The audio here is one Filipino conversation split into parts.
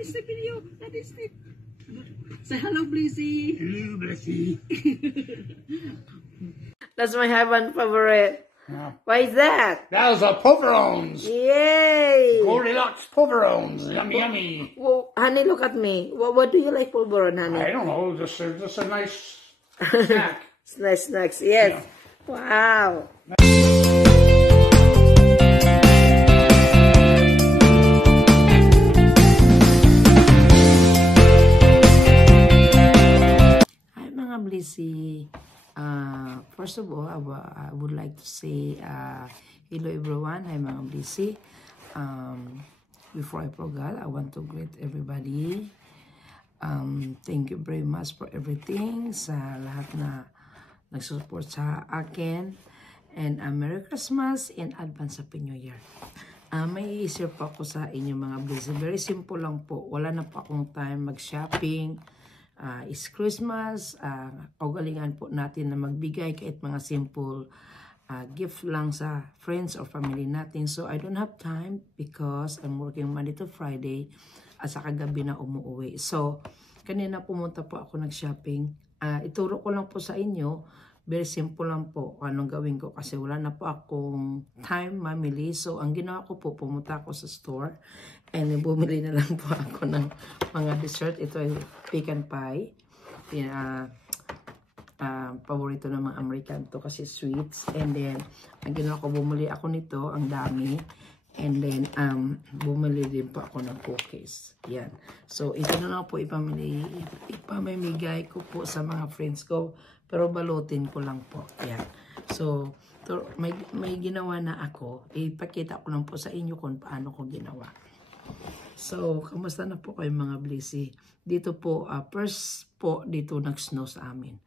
that is the video. That is it. Say hello, Blissy. Hello, Blissy. That's my heaven favorite. Yeah. Why is that? Those are pulverons. Yay! Goldilocks pulverons. Yummy, yummy. Well, honey, look at me. What do you like pulveron, honey? I don't know. Just a nice snack. Nice snacks, yes. Yeah. Wow. Hi, mga Blissy. First of all, I would like to say hello everyone. Hi mga Blissy. Before I forget, I want to greet everybody. Thank you very much for everything sa lahat na nagsusupport sa akin. And Merry Christmas in advance Happy New Year. May i-share po ako sa inyo mga Blissy. Very simple lang po. Wala na po akong time mag-shopping. It's Christmas, galingan po natin na magbigay kahit mga simple gift lang sa friends or family natin. So I don't have time because I'm working Monday to Friday at sa kagabi na umuwi. So kanina pumunta po ako nag-shopping. Ituro ko lang po sa inyo, very simple lang po anong gawin ko kasi wala na po akong time mamili. So ang ginawa ko po, pumunta ako sa store and bumili na lang po ako ng mga dessert. Ito ay pecan pie. Paborito ng mga American to kasi sweets. And then, ang ginawa ko, bumili ako nito, ang dami. And then, bumili din po ako ng cookies. Yan. So, ito na lang po ipamimigay ko po sa mga friends ko. Pero balutin ko lang po. Yan. So, may ginawa na ako. Ipakita ko lang po sa inyo kung paano ko ginawa. So, kamusta na po kayo mga Blissy? Dito po, first po, dito nag-snow sa amin.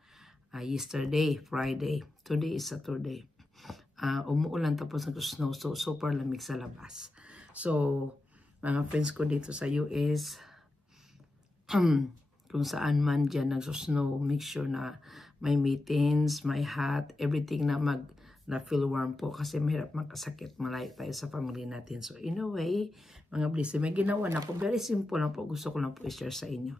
Yesterday, Friday. Today is Saturday. Umuulan tapos nag-snow. So, super lamig sa labas. So, mga friends ko dito sa US, kung saan man dyan nag-snow, make sure na may mittens, may hat, everything na feel warm po kasi mahirap magkasakit, malayo tayo sa family natin. So, in a way, mga Blissy, may ginawa na ako. Very simple lang po. Gusto ko lang po i-share sa inyo.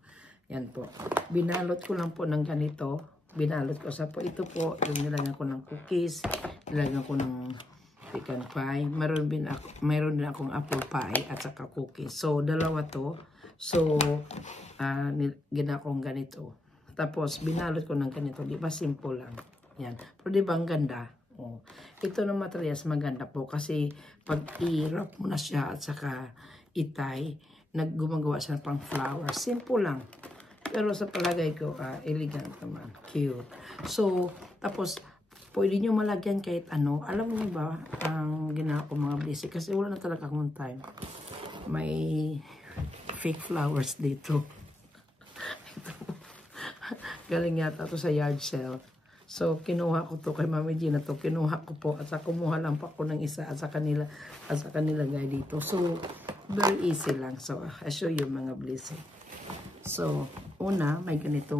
Yan po. Binalot ko lang po ng ganito. Binalot ko sa po. Ito po, yung nilagyan ko ng cookies. Nilagyan ko ng pecan pie. Mayroon din akong apple pie at saka cookies. So, dalawa to. So, ginawa kong ganito. Tapos, binalot ko ng ganito. Di ba? Simple lang. Yan. Pero di ba ang ganda? Oh. Ito ng materials maganda po kasi pag i-wrap mo na siya at saka itay, gumagawa siya pang flower. Simple lang. Pero sa palagay ko, elegant naman. Cute. So, tapos, pwede nyo malagyan kahit ano. Alam mo ba, ang ginawa ko mga Blissy, kasi wala na talaga akong time. May fake flowers dito. Galing yata to sa yard sale. So, kinuha ko to kay Mami Gina to. Kinuha ko po at saka kumuha lang po ako ng isa at saka nilagay dito. So, very easy lang. So, I show you mga Blissy. So, una, may ganito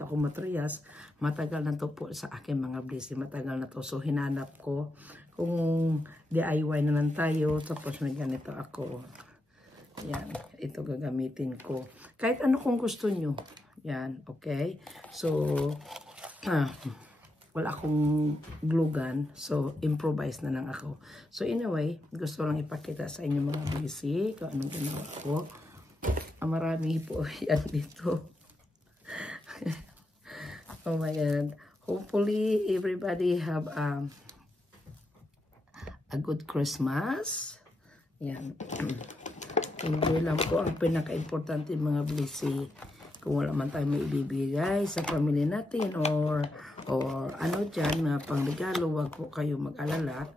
akong materials. Matagal na to po sa akin mga Blissy. Matagal na to. So, hinanap ko kung DIY na lang tayo. Tapos, may ganito ako. Yan. Ito gagamitin ko. Kahit ano kung gusto nyo. Yan. Okay? So, wala akong glue gun. So, improvise na lang ako. So, anyway, gusto lang ipakita sa inyo mga Blissy kung anong ginawa ko. Marami po yan dito. Oh my God. Hopefully, everybody have a good Christmas. Yan. Enjoy lang po ang pinaka-importante mga Blissy. Kung wala man tayo may ibibigay sa pamilya natin or ano dyan, mga pangregalo, wag po kayo mag-alala.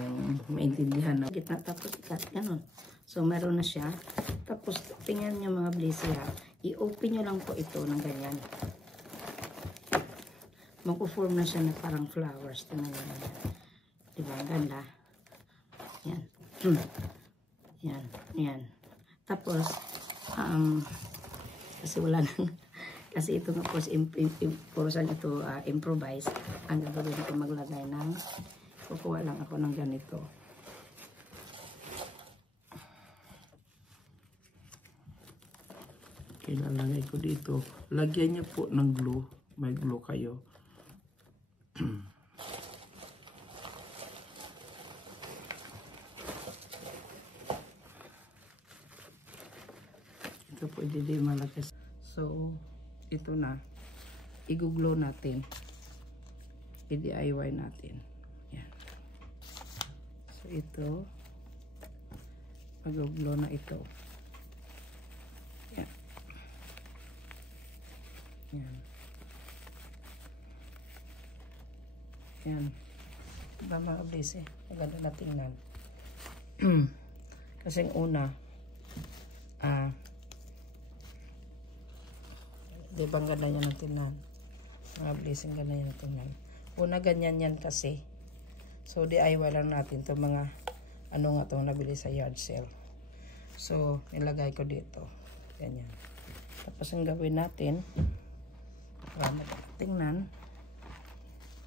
Ang maintindihan na kita. Tapos yan. So, meron na siya. Tapos, tingnan nyo mga Blissy ha. I-open nyo lang po ito ng ganyan. Mag-form na siya na parang flowers. Tingnan nyo na yan. Diba? Ganda. Yan. Yan. Yan. Tapos, kasi wala nang, kasi ito nga po, purusan ito improvise. Ang gagawin ko maglagay ng, kukuha lang ako ng ganito. Ilalagay ko dito. Lagyan niyo po ng glue. May glue kayo. Ito po hindi malagay. So, ito na. I-glue natin. I-DIY natin. Yan. So, ito. Mag-glue na ito. Yan. Yan. Yan. Diba mga blese? Maganda na tingnan. Kasi una, diba ang ganda niya ng tingnan? Mga blese, ang ganda niya ng tingnan. Una, ganyan yan kasi. So, DIY lang natin itong mga ano nga itong nabili sa yard sale. So, nilagay ko dito. Ganyan. Tapos, ang gawin natin, para magtingnan,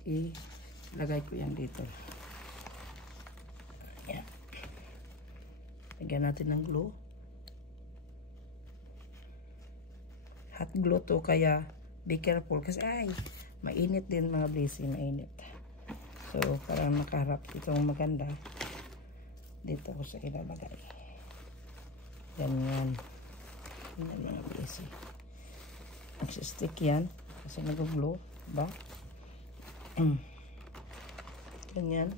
ilagay ko yan dito. Yan. Lagyan natin ng glue. Hot glue to, kaya be careful. Kasi, ay, mainit din mga blessing, mainit. So, parang nakaharap itong maganda. Dito ko sa ilalagay. Ganyan. Ganyan mga blessing. Nagsistick yan. Kasi nag-glue. Ba? Ganyan.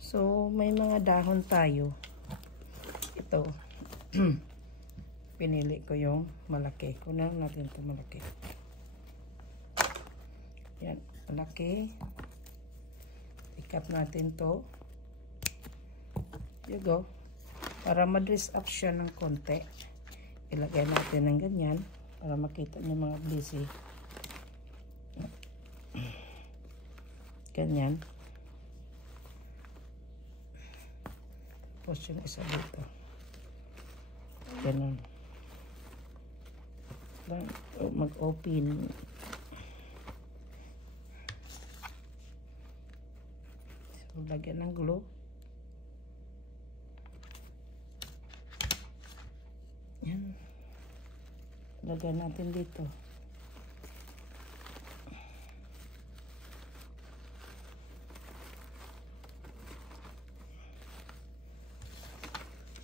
So, may mga dahon tayo. Ito. Pinili ko yung malaki. Kunan natin ito malaki. Yan. Malaki. Ikat natin to. You go. Para ma-dress up siya ng konti. Ilagay natin ng ganyan. Para makita ng mga busy. Ganyan. Tapos yung isa dito. Ganun. Mag-open. So, lagyan ng glue. Yan. Lagyan natin dito.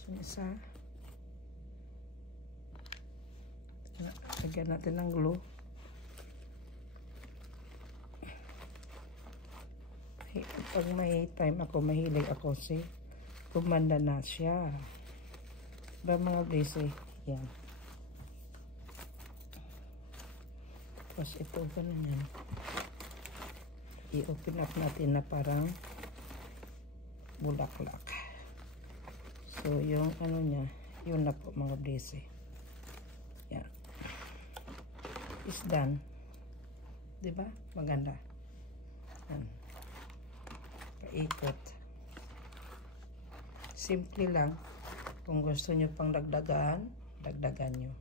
So, isa. Lagyan natin ng glue. Pag may time ako, mahilig ako gumanda na siya. Ba mga blessing? Yan. Tapos ito pa na yan. I-open up natin na parang bulaklak. So, yung ano niya, yun na po mga blessing. Yan. Is done. Diba? Maganda. Yan. Paikot. Simple lang. Kung gusto nyo pang dagdagan, dagdagan nyo.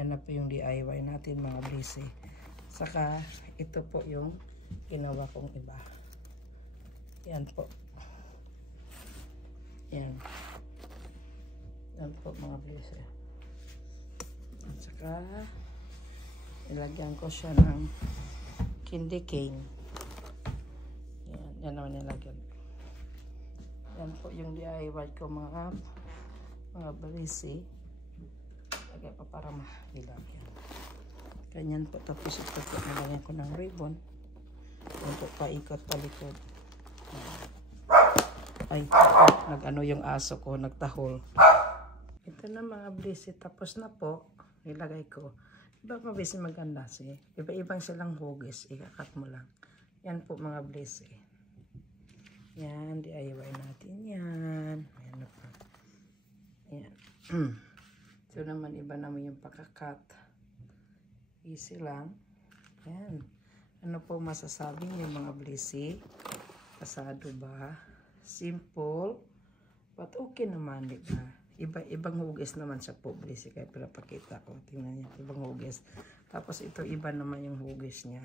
Yan na po yung DIY natin mga blessing. Saka, ito po yung ginawa kong iba. Yan po. Yan. Yan po mga blessing. At saka, ilagyan ko siya ng candy cane. Yan, yan naman nilagyan. Yan po yung DIY ko mga blessing. Lagyan pa para mahilagyan. Ganyan po. Tapos ito po, nilagyan ko ng ribbon. Yan po, paikot palikod. Ay, nag-ano yung aso ko, nagtahol. Ito na mga blessing. Tapos na po, nilagay ko. Diba mabisi maganda siya? Iba-ibang silang hugis. Ikakat mo lang. Yan po mga blessing. Yan, DIY natin yan. Ayan na po. Ayan. So naman, iba naman yung pakakat. Easy lang. Ayan. Ano po masasabi niyo mga blessing? Pasado ba? Simple. But okay naman, diba? Ibang hugis naman sa po, blessing. Kaya pinapakita ko. Tingnan niya, ibang hugis. Tapos ito, iba naman yung hugis niya.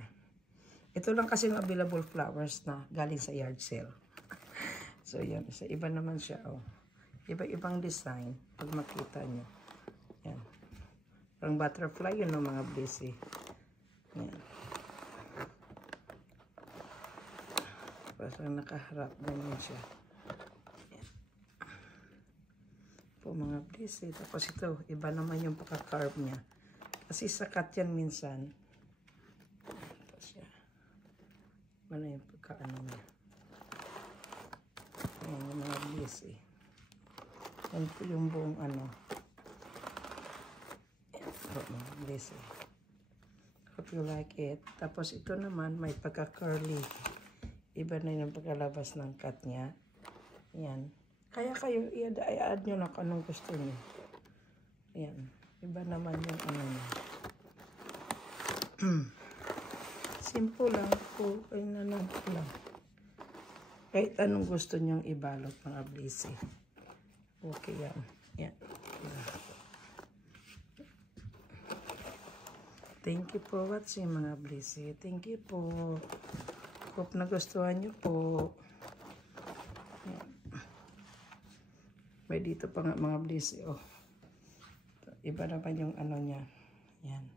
Ito lang kasi yung available flowers na galing sa yard sale. So, yan. So, iba naman siya, oh. Iba-ibang design. Pag makita nyo. Yan. Parang butterfly yun no, mga blessy. Yan. Parang nakaharap ganyan siya. Yan. Po mga blessy. Tapos ito, iba naman yung pagka-carve niya. Kasi sakat yan minsan. Ito siya. Iba na yung pagka-ano niya. Yan yung mga blessy. Yan po yung buong ano. Yan po mga blessy. Hope you like it. Tapos ito naman may pagka-curly. Iba na yung pagkalabas ng cut niya. Yan. Kaya kayo i-add nyo na kung anong gusto nyo. Yan. Iba naman yung ano niya. Simple lang po. Ay nalang lang. Kahit anong gusto nyong ibalot mga blessy. Okay yan. Yan. Thank you for watching mga blessy. Thank you po. Hope nagustuhan nyo po. Yan. May dito pa nga mga blessy. Oh. Iba naman yung ano niya. Yan.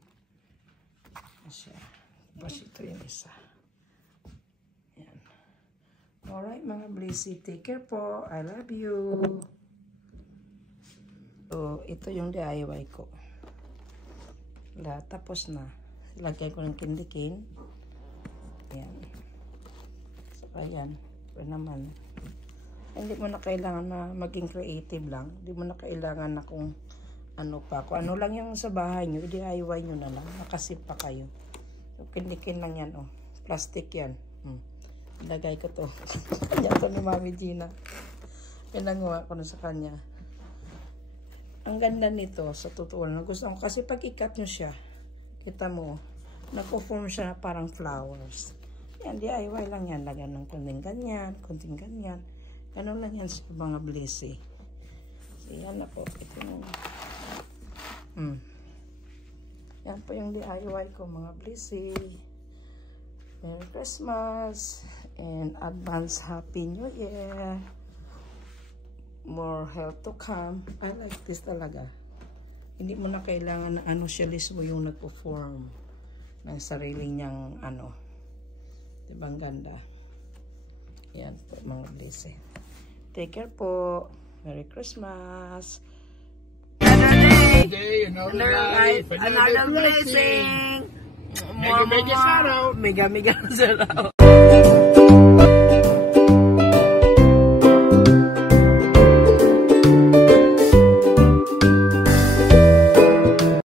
Siya. Tapos ito yung isa. Yan. Alright mga blessy. Take care po. I love you. So, ito yung DIY ko. Tapos na. Lagyan ko ng kindikin. Ayan. So, ayan. Pero naman. Hindi mo na kailangan na maging creative lang. Hindi mo na kailangan na kung ano pa. Kung ano lang yung sa bahay nyo, DIY nyo na lang. Nakasip pa kayo. So, kindikin lang yan. Oh. Plastic yan. Ilagay ko to. Kanya to ni Mami Gina. Pinanguha ko na sa kanya. Ang ganda nito, sa totoo lang. Gusto ko kasi pag ikat nyo siya, kita mo, nagpo-form siya parang flowers. Yan, DIY lang yan. Lagyan ng kunting ganyan, kunting ganyan. Ganun lang yan sa mga blessy. So, yan na po. Ito yung, yan po yung DIY ko, mga blessy. Merry Christmas and advance Happy New Year. More health to come. I like this talaga. Hindi mo na kailangan na ano siya mo yung nagpo-form ng sarili niyang ano. Diba ang ganda? Yan po mga blessy. Take care po. Merry Christmas. Another day, another life, another blessing. Mega, mega shout out. Mega, mega shout out.